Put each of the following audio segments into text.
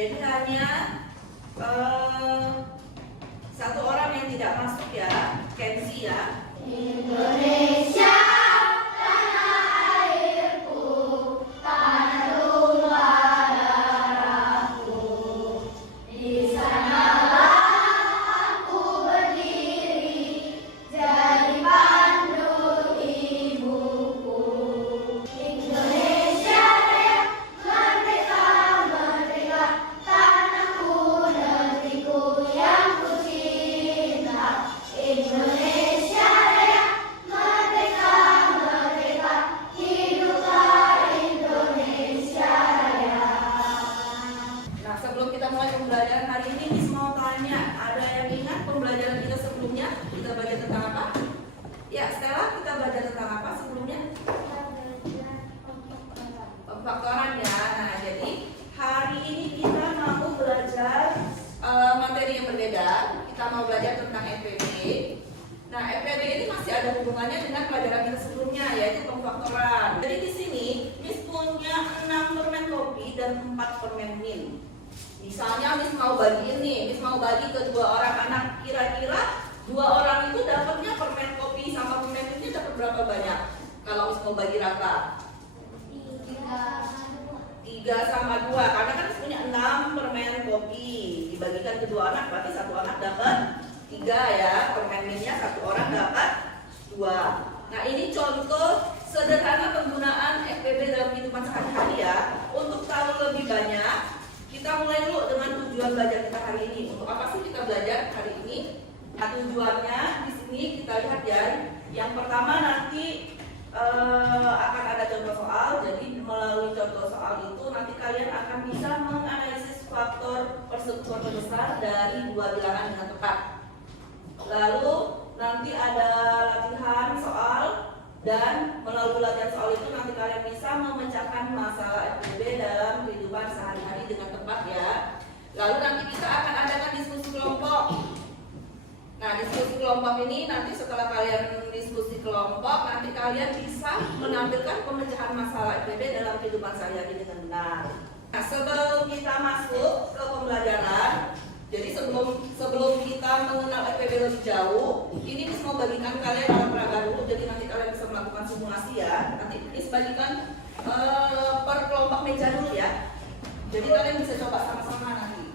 Jadi hanya satu orang yang tidak masuk ya, Kenzi ya. Indonesia, tanah airku, tanah tumpah darahku. Di sanalah aku berdiri, jadi pandu ibuku. Indonesia Raya, merdeka, merdeka, tanahku, negeriku yang ku cinta. Indonesia Raya, merdeka, merdeka, hiduplah Indonesia Raya. Nah, sebelum kita mulai pembelajaran hari ini, Miss mau tanya, ada yang ingat pembelajaran kita sebelumnya? Kita belajar tentang apa? Ya, Stella, kita belajar tentang apa sebelumnya? Pemfaktoran ya. Nah, jadi hari ini kita mau belajar materi yang berbeda. Kita mau belajar tentang FPB. Nah, FPB ini masih ada hubungannya dengan pelajaran kita sebelumnya, yaitu pemfaktoran. Jadi di sini Miss punya 6 permen kopi dan 4 permen min. Misalnya Miss mau bagi ini, Miss mau bagi ke 2 orang anak. Kira-kira 2 orang itu dapatnya permen kopi sama permen minnya dapat berapa banyak? Kalau Miss mau bagi rata? 3 sama 2, karena kan punya 6 permen kopi, dibagikan ke 2 anak, berarti 1 anak dapat 3 ya, permen minnya 1 orang dapat 2. Nah, ini contoh sederhana penggunaan FPB dalam kehidupan sehari-hari ya. Untuk tahu lebih banyak, kita mulai dulu dengan tujuan belajar kita hari ini. Untuk apa sih kita belajar hari ini? Nah, tujuannya di sini kita lihat ya. Yang pertama nanti akan ada contoh soal. Jadi melalui contoh soal itu nanti kalian akan bisa menganalisis faktor persekutuan terbesar dari 2 bilangan dengan tepat. Lalu nanti ada latihan soal, dan melalui latihan soal itu nanti kalian bisa memecahkan masalah FPB dalam kehidupan sehari-hari dengan tepat ya. Lalu nanti kita akan adakan diskusi kelompok. Nah, diskusi kelompok ini nanti setelah kalian diskusi kelompok, nanti kalian bisa menampilkan pemecahan masalah FPB dalam kehidupan sehari-hari dengan benar. Nah, sebelum kita masuk ke pembelajaran, jadi sebelum kita mengenal FPB lebih jauh, ini Miss mau bagikan kalian alat peraga dulu, jadi nanti kalian bisa melakukan simulasi ya. Nanti Miss bagikan per kelompok meja dulu ya. Jadi kalian bisa coba sama-sama nanti.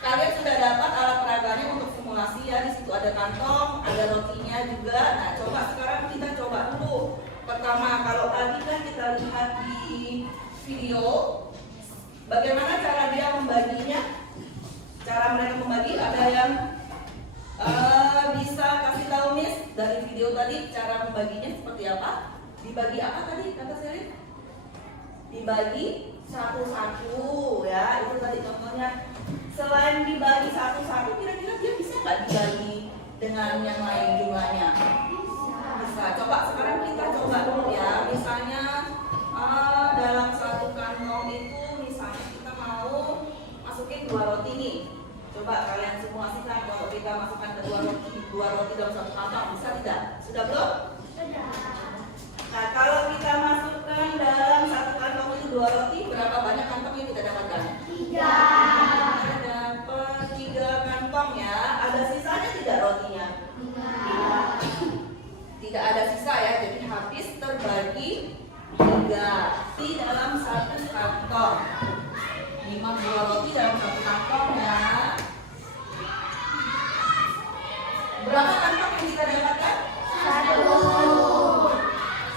Kalian sudah dapat alat peraganya untuk simulasi ya. Di situ ada kantong, ada rotinya juga. Nah, coba sekarang kita coba dulu. Pertama, kalau tadi kan kita lihat di video, bagaimana cara dia membaginya? Cara mereka membagi, ada yang bisa kasih tahu Miss dari video tadi cara membaginya seperti apa? Dibagi apa tadi kata Selin? Dibagi satu-satu ya, itu tadi contohnya. Selain dibagi satu-satu, kira-kira dia bisa nggak dibagi dengan yang lain jumlahnya? Bisa. Coba sekarang kita coba dulu ya. Misalnya dalam satu kantong itu, misalnya kita mau masukin 2 roti nih. Coba kalian simulasikan kalau kita masukkan ke 2 roti dalam satu kantong, bisa tidak? Sudah belum? Sudah. Nah, kalau kita masukkan dalam satu kantong itu 2 roti, berapa banyak kantong yang kita dapatkan? 3. Kita dapat 3 kantong ya. Ada sisanya tidak rotinya? Tidak ada sisa ya, jadi habis terbagi 3 di dalam satu kantong. 5 buah roti dalam satu kantong ya. Berapa kantong yang kita dapatkan? 1.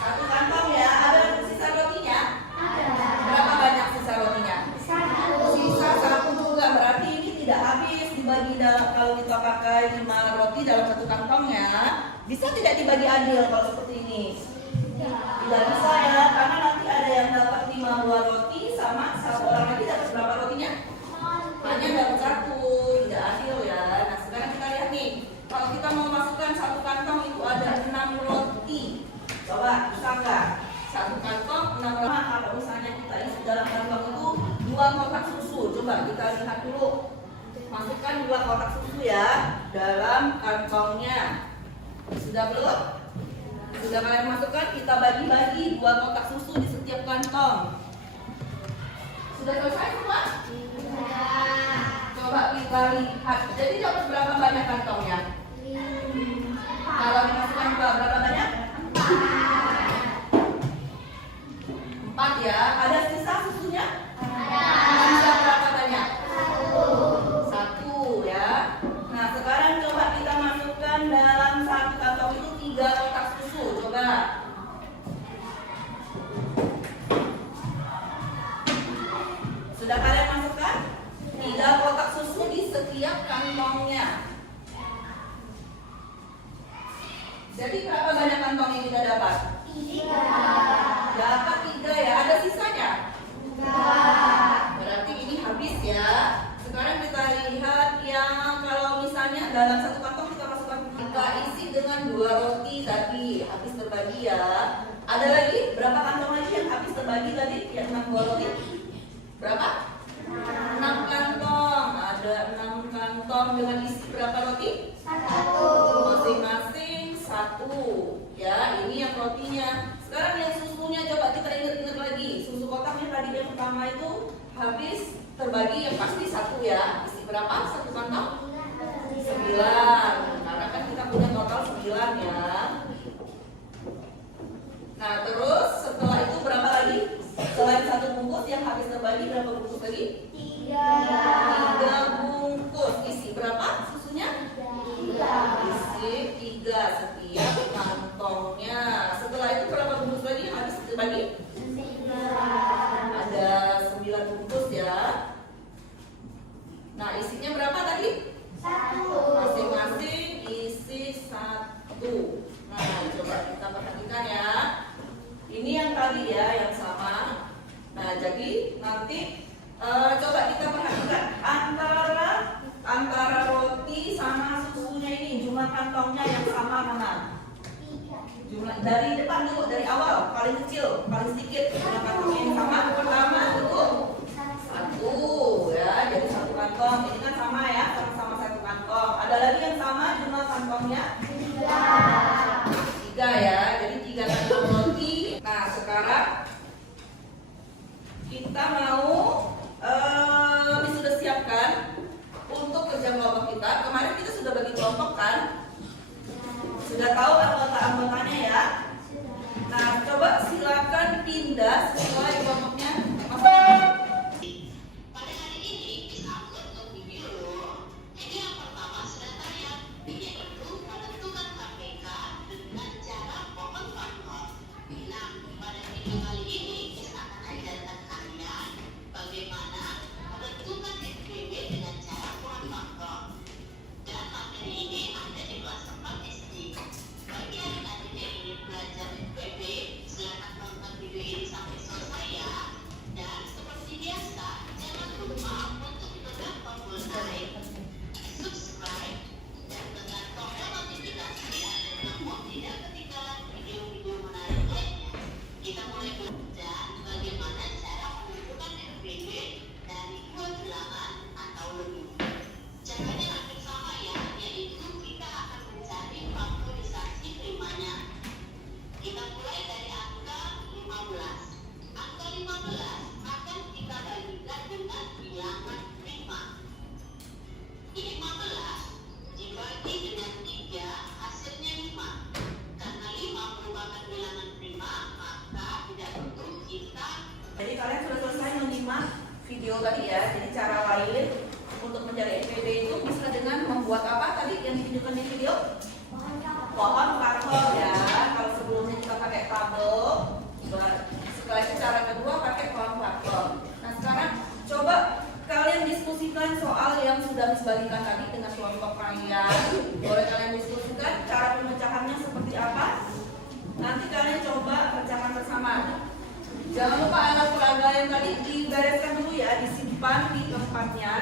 Satu kantong ya. Ada sisa rotinya? Ada. Berapa banyak sisa rotinya? 1. Sisa 1 juga, berarti ini tidak habis dibagi kalau kita pakai 5 roti dalam satu kantong ya. Bisa tidak dibagi adil kalau seperti ini? Tidak bisa ya, karena nanti ada yang dapat 5 buah roti sama 1 orang lagi dapat berapa rotinya? Hanya dapat 1, tidak adil ya. Nah, sekarang kita lihat nih, kalau kita mau masukkan satu kantong itu ada dulu. Masukkan 2 kotak susu ya dalam kantongnya. Sudah belum? Sudah kalian masukkan, kita bagi-bagi 2 kotak susu di setiap kantong. Sudah selesai semua? Coba kita lihat. Jadi dapat berapa banyak kantongnya? Kalau dimasukkan berapa banyak? 4 ya. Ada sisa susunya? Sisa berapa banyak? 1 ya. Nah sekarang coba kita masukkan dalam 1 kantong itu 3 kotak susu. Coba. Sudah kalian masukkan? 3 kotak susu di setiap kantongnya. Jadi berapa banyak kantong yang kita dapat? 3. Dapat 3 ya. Ada sisanya? Berarti ini habis ya. Sekarang kita lihat yang kalau misalnya dalam 1 kantong kita masukkan, kita isi dengan 2 roti tadi. Habis terbagi ya. Ada lagi? Berapa kantong lagi yang habis terbagi tadi? Yang 6 buah roti? Berapa? 6 kantong. Ada 6 kantong dengan isi berapa roti? 1. Masing-masing 1. Ya, ini yang rotinya. Sekarang yang susunya coba kita ingat-ingat lagi. Susu kotaknya tadi yang pertama itu habis terbagi yang pasti 1 ya. Isi berapa? 1 kantong? 9. Karena kan kita punya total 9 ya. Nah, terus setelah itu berapa lagi? Selain 1 bungkus yang habis terbagi, berapa bungkus lagi? 3 bungkus. Isi berapa susunya? 3. Isi 3 setiap kantongnya. Setelah itu berapa bungkus lagi yang habis terbagi? 9. Ada 9 bungkus ya. Nah, isinya berapa tadi? 1. Masing-masing isi 1. Nah, coba kita perhatikan ya. Ini yang tadi ya, yang sama. Nah, jadi nanti coba kita perhatikan antara roti sama susunya ini jumlah kantongnya yang sama mana? Jumlah dari depan dulu, dari awal paling kecil, paling sedikit jumlah kantongnya yang sama. Pertama itu 1 ya, jadi 1 kantong. Ini kan sama ya, sama-sama 1 kantong. Ada lagi yang sama jumlah kantongnya? 3 ya, jadi 3 kantong roti. Nah sekarang kita mau sudah siapkan untuk kerja kelompok kita. Kemarin kita sudah bagi kelompok kan? Sudah tahu anggota-anggotanya ya? Nah coba silakan pindah sesuai kelompoknya. Pada hari ini kita upload ke video loh. Ini yang pertama sudah tayang, yaitu menentukan KPK dengan cara pohon faktor. Nah, pada video kali ini kita akan ajarkan kalian bagaimana menentukan SPB dengan cara pohon faktor. Dan materi ini ada di kelas 4 SD. Bagi adik-adik yang ingin belajar SPB, silakan tonton video ini sampai selesai ya. Dan seperti biasa, jangan lupa untuk tekan tombol like, subscribe, dan tekan tombol notifikasi agar kamu tidak ketinggalan video-video menarik lainnya. Kita mulai belajar bagaimana cara menentukan SPB dari 2 bilangan atau lebih. Caranya hampir sama ya, yaitu kita akan mencari faktorisasi primanya. Kita mulai dari angka 15. Angka 15 akan kita bagikan dengan bilangan prima. 15 dibagi dengan 3 hasilnya 5. Karena 5 merupakan bilangan prima, maka tidak perlu kita. Jadi kalian sudah selesai menyimak video tadi ya. Jadi cara lain untuk mencari SPB itu bisa dengan membuat apa tadi yang ditunjukkan di video? Pohon faktor ya. Kalau sebelumnya kita pakai tabel, setelah itu cara kedua pakai pohon faktor. Nah sekarang coba kalian diskusikan soal yang sudah dibagikan tadi dengan kelompok kalian. Boleh kalian diskusikan cara pemecahannya seperti apa? Nanti kalian coba pecahkan bersama. Jangan lupa alat peraga yang tadi dibereskan dulu ya, disimpan di tempatnya.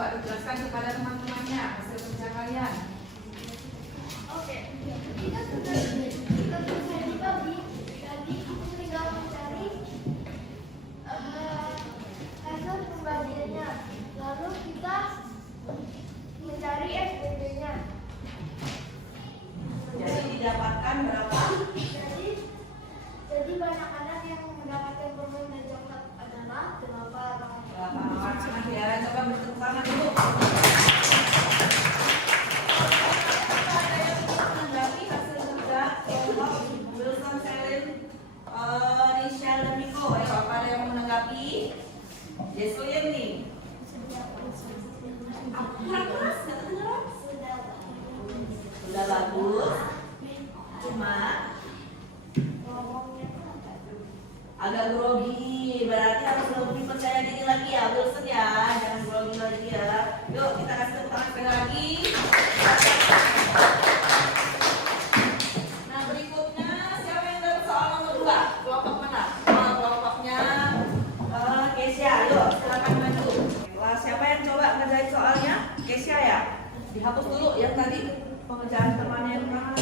Coba dijelaskan kepada teman-temannya hasil kerja kalian. Oke, kita sudah selesai dibagi. Jadi aku tinggal mencari hasil pembagiannya. Lalu kita mencari SPP-nya. Jadi didapatkan berapa? Jadi banyak anak yang mendapatkan permen dan coklat adalah 8 orang. Anak ya, coba bertepuk tangan dulu. Ada yang menanggapi hasil kerja kelompok Wilson, Selin, Risha, dan Miko. Ayo, apa ada yang menanggapi? Jesslyn nih. Kurang keras, nggak kedengeran? Sudah bagus. Cuma agak grogi, berarti harus lebih percaya diri lagi ya Wilson ya, jangan grogi lagi ya. Yuk kita kasih tepuk tangan sekali lagi. Nah berikutnya siapa yang dapat soal nomor 2? Kelompok mana? Kelompoknya Kesia. Yuk silakan maju. Wah, siapa yang coba ngerjain soalnya? Kesia ya. Dihapus dulu yang tadi pengerjaan temannya yang pertama.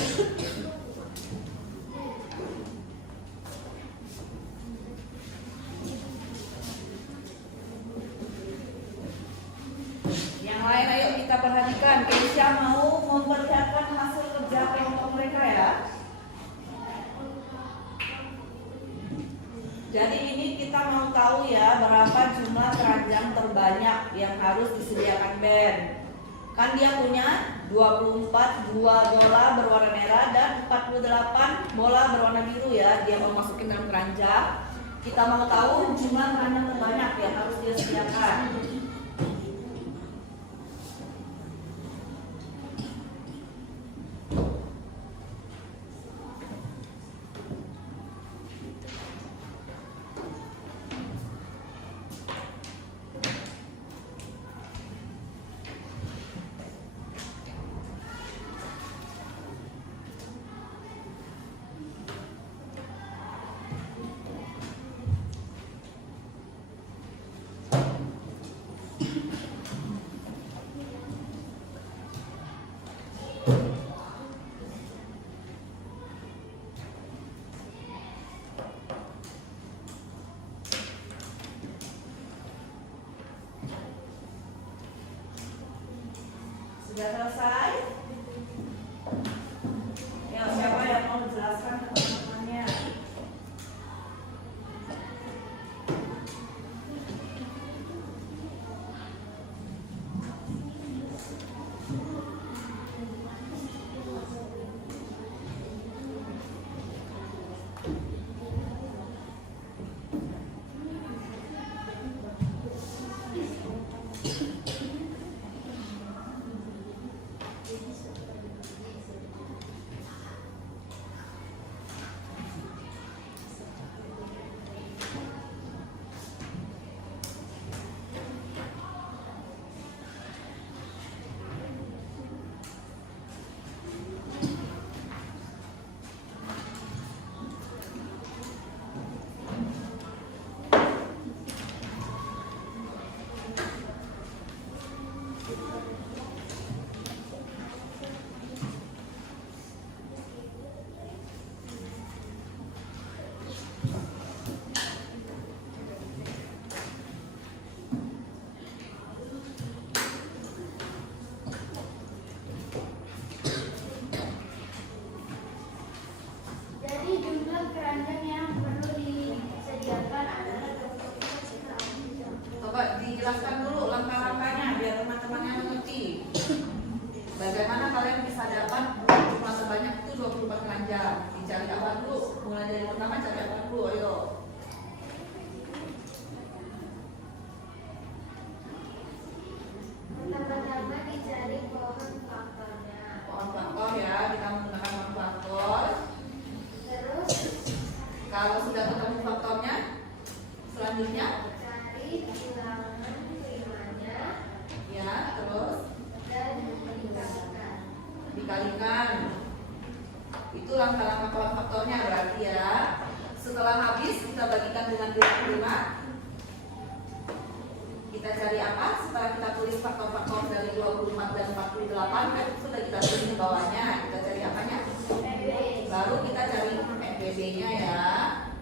Yang lain ayo kita perhatikan. Keisha mau memperlihatkan hasil kerja kelompok mereka ya. Jadi ini kita mau tahu ya berapa jumlah keranjang terbanyak yang harus disediakan band. Kan dia punya 24 bola berwarna merah dan 48 bola berwarna biru ya. Dia mau masukin dalam keranjang. Kita mau tahu jumlah keranjang terbanyak yang harus dia sediakan. Sudah selesai? Ya, siapa yang mau menjelaskan ke teman-temannya? Jadi jumlah keranjang yang perlu disediakan adalah 24. Coba dijelaskan dulu langkah-langkahnya biar teman-temannya mengerti. Bagaimana kalian bisa dapat jumlah terbanyak itu 24 keranjang? Dicari apa dulu? Mulai dari pertama cari apa dulu? Ayo. Pertama-tama dicari pohon faktornya. Pohon faktor ya, kita menggunakan pohon faktor. Terus Kalau sudah ketemu faktornya, selanjutnya cari bilangan primanya ya, terus dan dikalikan. dikalikan. Itu langkah-langkah pohon faktornya berarti ya. Setelah habis kita bagikan dengan bilangan 5. Kita Kita cari apa? Setelah kita tulis faktor-faktor dari 24 dan 48 kan sudah kita tulis di bawahnya. Kita cari apanya? Baru kita cari FBB-nya ya.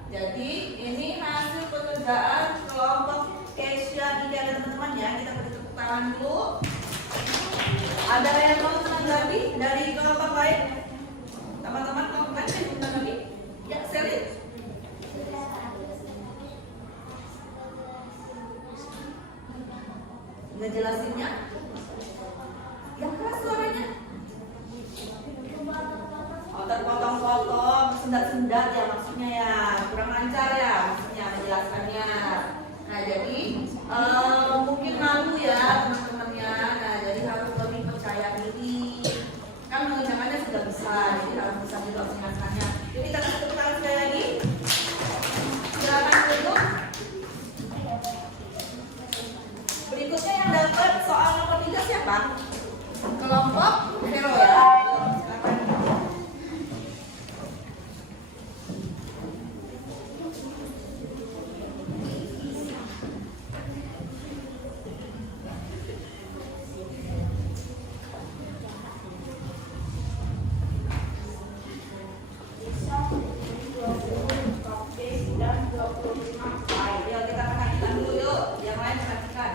Jadi ini hasil pekerjaan kelompok Kesia ini ada teman-teman ya. Kita beri tepuk tangan dulu. Ada yang mau menanggapi dari kelompok lain? Teman-teman kelompok lain yang mau menanggapi? Ya, Selin. Ngejelasinnya? Yang keras suaranya? Oh, terpotong-potong, sendat-sendat ya maksudnya ya, kurang lancar ya maksudnya menjelaskannya. Nah jadi mungkin malu ya teman-temannya. Nah jadi harus lebih percaya diri. Kan mengerjakannya sudah bisa, jadi harus bisa juga menjelaskannya. Jadi kita tepuk tangan sekali lagi. Silakan duduk. Berikutnya yang dapat soal nomor 3 siapa? Kelompok Vero ya. Silakan. Ayo kita perhatikan dulu yuk. Yang lain perhatikan.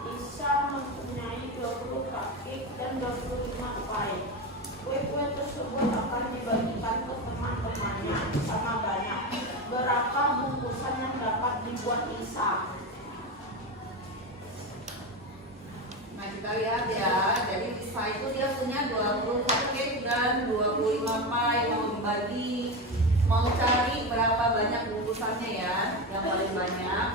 Bisa mempunyai 20 cupcake dan 25 pie. Kue-kue tersebut akan dibagikan ke teman-temannya sama banyak. Berapa bungkusan yang dapat dibuat Lisa? Nah kita lihat ya. Jadi Lisa itu dia punya 20 cupcake dan 25 pie. Mau dibagi, mau cari berapa banyak bungkusannya ya, yang paling banyak.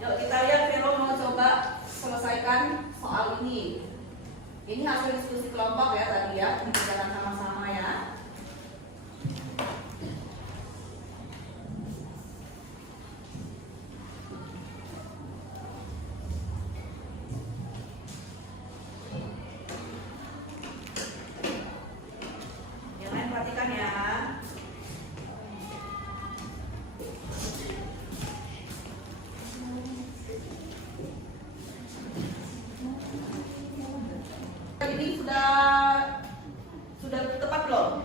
Yuk kita lihat Vero mau coba selesaikan soal ini. Ini hasil diskusi kelompok ya tadi ya, dikerjakan sama-sama ya. Yang lain perhatikan ya. Ini sudah tepat belum?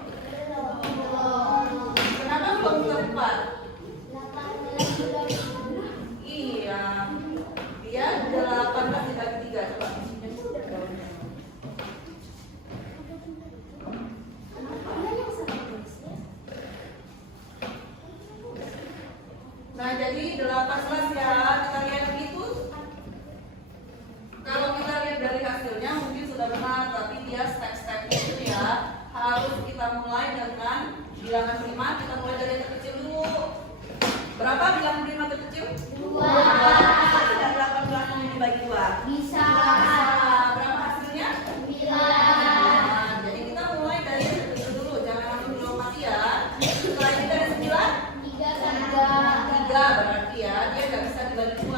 Kenapa belum tepat? Iya, dia 18 dibagi 3 coba. Nah jadi 18 ya, kita lihat itu. Kalau kita lihat dari hasilnya mungkin sudah benar, tapi dia step-stepnya itu ya harus kita mulai dengan bilangan prima. Kita mulai dari yang terkecil dulu. Berapa bilangan prima terkecil? 2. Dan 18 ini dibagi 2. Bisa. Berapa hasilnya? 9. Nah, jadi kita mulai dari yang terkecil dulu, jangan langsung dilomati ya. Setelah ini dari 9? 3 berarti ya, dia nggak bisa dibagi 2.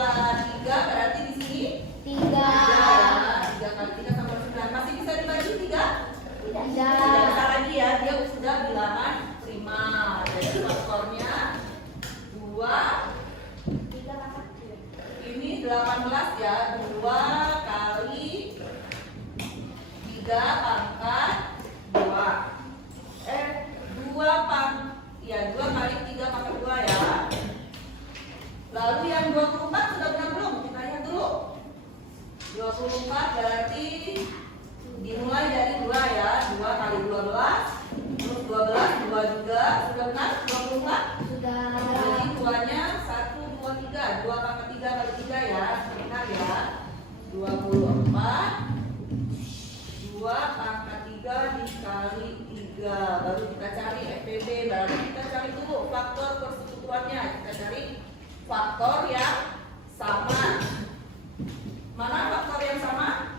3 berarti di sini 3 kali 3 sama 9 masih bisa dibagi 3? Tidak bisa lagi ya, dia sudah bilangan prima. Jadi faktornya 2 ini 18 ya, 2 kali 3 pangkat 2 2 kali 3 pangkat 2 ya. Lalu yang 24 sudah benar belum? Kita lihat dulu. 24 berarti dimulai dari 2 ya. 2 kali 12 terus 12, 2 juga. Sudah benar? 24? Sudah. Jadi 2-nya 1, 2, 3. 2 pangkat 3 kali 3 ya. Benar ya. 24 2 pangkat 3 dikali 3. Baru kita cari FPB. Baru kita cari dulu faktor persekutuannya. Kita cari faktor yang sama. Mana faktor yang sama?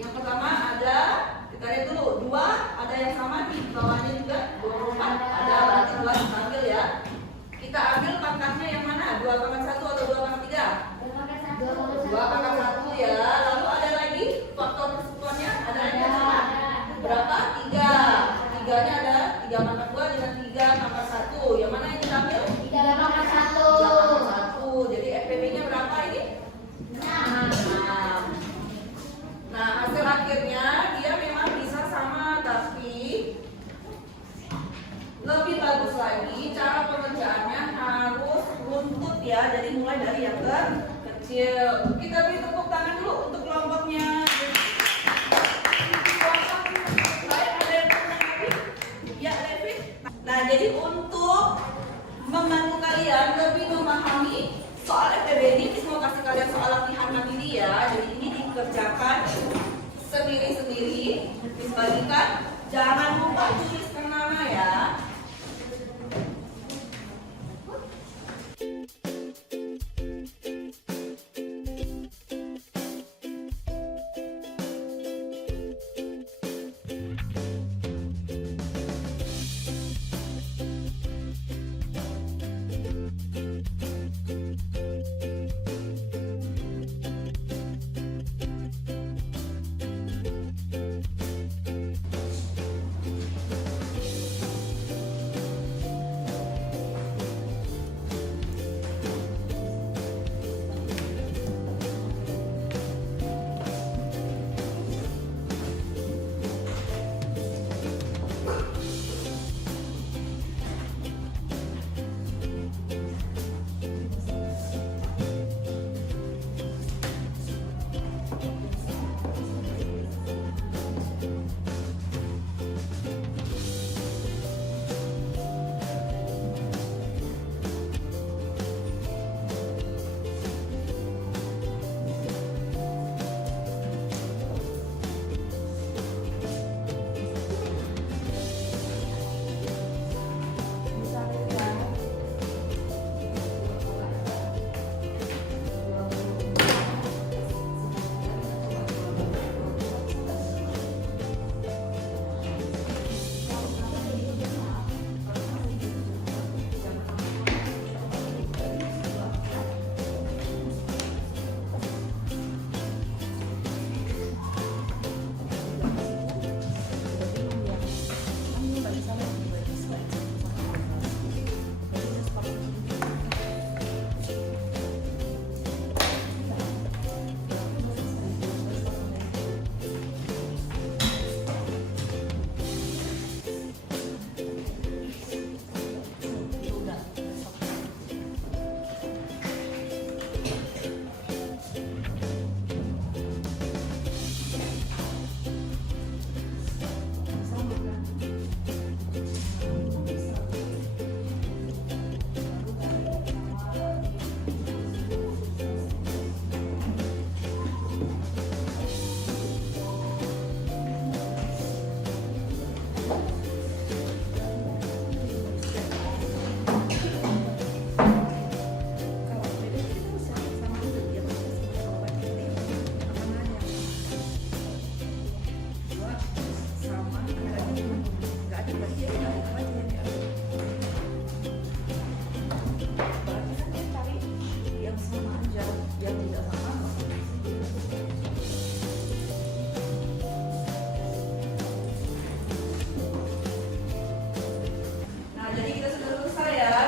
Yang pertama ada, kita lihat dulu, 2 ada yang sama di bawahnya juga, 24 ada, berarti 2 kita ambil ya. Kita ambil pangkatnya yang mana? 2 pangkat 1 atau 2 pangkat 3? 2 pangkat 1 ya. Lalu ada lagi faktor persekutuannya, ada lagi yang sama? Berapa? 3. 3-nya ada 3 pangkat 2 dengan 3 pangkat 1. Yang mana yang kita ambil? 3 pangkat 1. 3 pangkat 1. Jadi FPB-nya berapa ini? Yuk, kita beri tepuk tangan dulu untuk kelompoknya. Ada yang pernah lagi? Ya, Levi. Nah, jadi untuk membantu kalian lebih memahami soal FPB ini, Miss mau kasih kalian soal latihan mandiri ya. Jadi ini dikerjakan sendiri-sendiri, Miss bagikan. Jangan lupa tuliskan nama ya.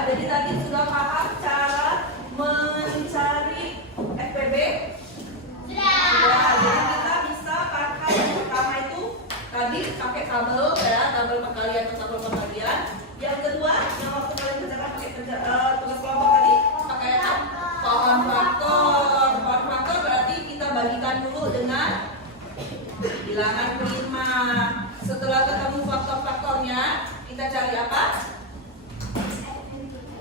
Jadi tadi sudah paham cara mencari FPB? Sudah. Jadi kita bisa pakai yang pertama itu tadi pakai kabel ya, kabel perkalian atau kabel pembagian. Yang kedua, yang waktu kalian kerjakan pakai tugas kelompok tadi pakai apa? Pohon faktor. Pohon faktor berarti kita bagikan dulu dengan bilangan prima. Setelah ketemu faktor-faktornya, kita cari apa?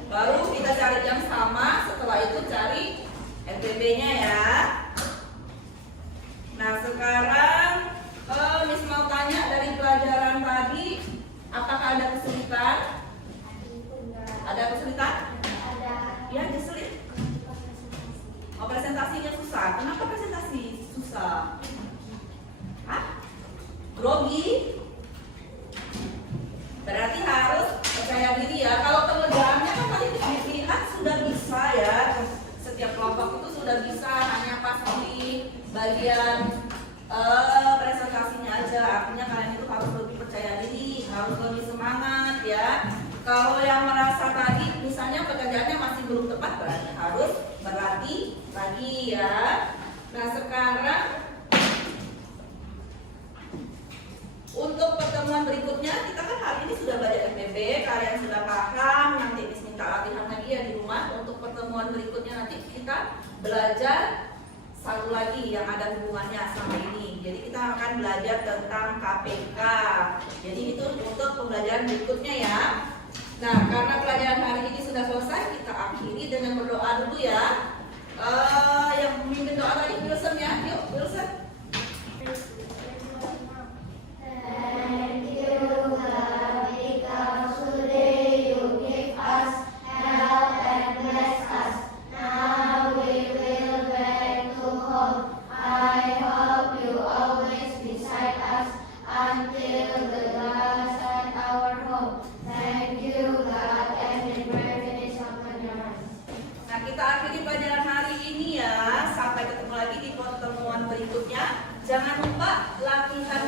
Baru kita cari yang sama, setelah itu cari FPB-nya ya. Nah sekarang Miss mau tanya dari pelajaran tadi, apakah ada kesulitan? Ada kesulitan? Ya, kesulitan. Oh, presentasinya susah. Kenapa presentasi susah? Hah? Grogi? Berarti harus percaya diri ya. Kalau pengerjaannya kan tadi dilihat sudah bisa ya. Setiap kelompok itu sudah bisa, hanya pas di bagian presentasinya aja. Artinya kalian itu harus lebih percaya diri, harus lebih semangat ya. Kalau yang merasa tadi misalnya pekerjaannya masih belum tepat, berarti harus berlatih lagi ya. Nah sekarang untuk pertemuan berikutnya, kita kan hari ini sudah belajar FPB, kalian sudah paham, nanti Miss minta latihan lagi ya di rumah. Untuk pertemuan berikutnya nanti kita belajar satu lagi yang ada hubungannya sama ini. Jadi kita akan belajar tentang KPK. Jadi itu untuk pembelajaran berikutnya ya. Nah, karena pelajaran hari ini sudah selesai, kita akhiri dengan berdoa dulu ya. Yang memimpin doa tadi Wilson ya. Yuk, Wilson. Thank you, God, because today you give us help and bless us. Now we will back to home. I hope you always beside us until the last at our home. Thank you, God, and the finish of the night. Nah, kita akhiri pelajaran hari ini ya. Sampai ketemu lagi di pertemuan berikutnya. Jangan lupa latihan